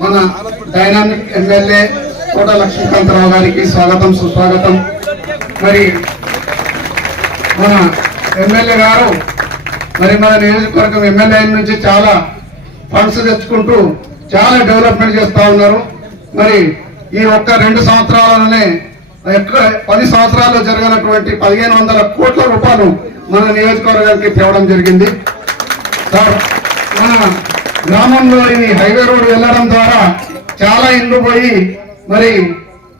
మన dynamic MLA కోట లక్ష్మీకాంతరావు గారికి స్వాగతం సుస్వాగతం. మరి మన ఎమ్మెల్యే గారు మరి మన నియోజకవర్గం ఎమ్మెల్యే నుంచి చాలా ఫండ్స్ తెచ్చుకుంటూ చాలా డెవలప్మెంట్ చేస్తా ఉన్నారు. మరి ఈ ఒక్క 2 సంవత్సరాలనే 10 సంవత్సరాల్లో జరిగినటువంటి 1500 కోట్ల రూపాయలు మన నియోజకవర్గానికి తేవడం జరిగింది. సార్ మన గ్రామంలో ఈ హైవే రోడ్ వెళ్ళడం ద్వారా చాలా ఇండ్లు పోయి మరి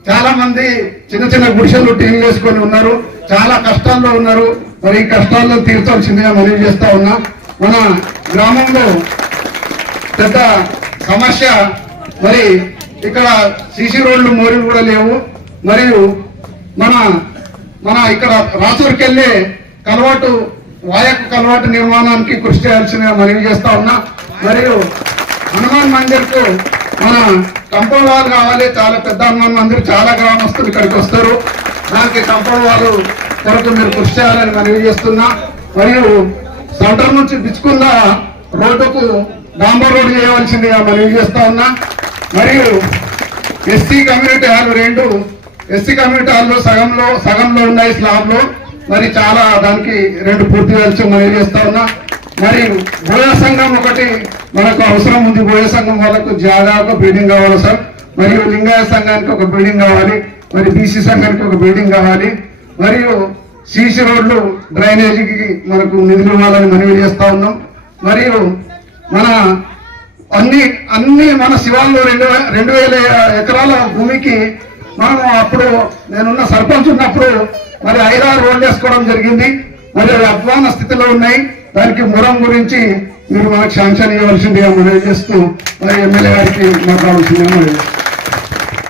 చాలా మంది చిన్న చిన్న గుడిసెలు టీవీ వేసుకొని ఉన్నారు, చాలా కష్టాల్లో ఉన్నారు. మరి ఈ కష్టాల్లో తీర్చాల్సిందిగా మనవి చేస్తా ఉన్నా. మన గ్రామంలో పెద్ద సమస్య మరి ఇక్కడ సీసీ రోడ్లు మోరీలు కూడా లేవు. మరియు మన ఇక్కడ రాచూరుకి వెళ్ళే కలవాటు వాయకు కలవాటు నిర్మాణానికి కృషి చేయాల్సిందిగా మనవి చేస్తా ఉన్నా. మరియు హనుమాన్ మందిర్ కు మన కంపౌండ్ వాల్ కావాలి. చాలా పెద్ద హనుమాన్ మందిర్, చాలా గ్రామస్తులు ఇక్కడికి వస్తారు. దానికి కంపౌండ్ వాల్ కొరకు మీరు కృషి చేయాలని మనవి చేస్తున్నా. మరియు సెంటర్ నుంచి బిచ్చుకున్న రోడ్డుకు డాంబర్ రోడ్ చేయవలసిందిగా మనవి చేస్తా ఉన్నా. మరియు SC community hall 2 SC community హాల్లో సగంలో ఉన్నాయి స్లాబ్ లో. మరి చాలా దానికి 2 పూర్తి చేయాల్సి మనవి చేస్తా ఉన్నా. మరియు బోయ సంఘం ఒకటి మనకు అవసరం ఉంది. బోయ సంఘం వాళ్ళకు జాగా ఒక బిల్డింగ్ కావాలి సార్. మరియు లింగాయ సంఘానికి ఒక బిల్డింగ్ కావాలి. మరి బీసీ సంఘానికి ఒక బిల్డింగ్ కావాలి. మరియు సీసీ రోడ్లు డ్రైనేజీకి మనకు నిధులు ఇవ్వాలని మనవి చేస్తా ఉన్నాం. మరియు మన అన్ని మన శివాల్లో 2000 ఎకరాల భూమికి మనం అప్పుడు నేనున్న సర్పంచ్ ఉన్నప్పుడు మరి 5-6 రోడ్లు వేసుకోవడం జరిగింది. మరి అధ్వాన స్థితిలో ఉన్నాయి. దానికి మురం గురించి మీరు మనకు శాంక్షన్ ఇవ్వవలసిందిగా మనవి చేస్తూ మరి ఎమ్మెల్యే గారికి మాట్లాడాల్సిందిగా మనవి చేస్తాం.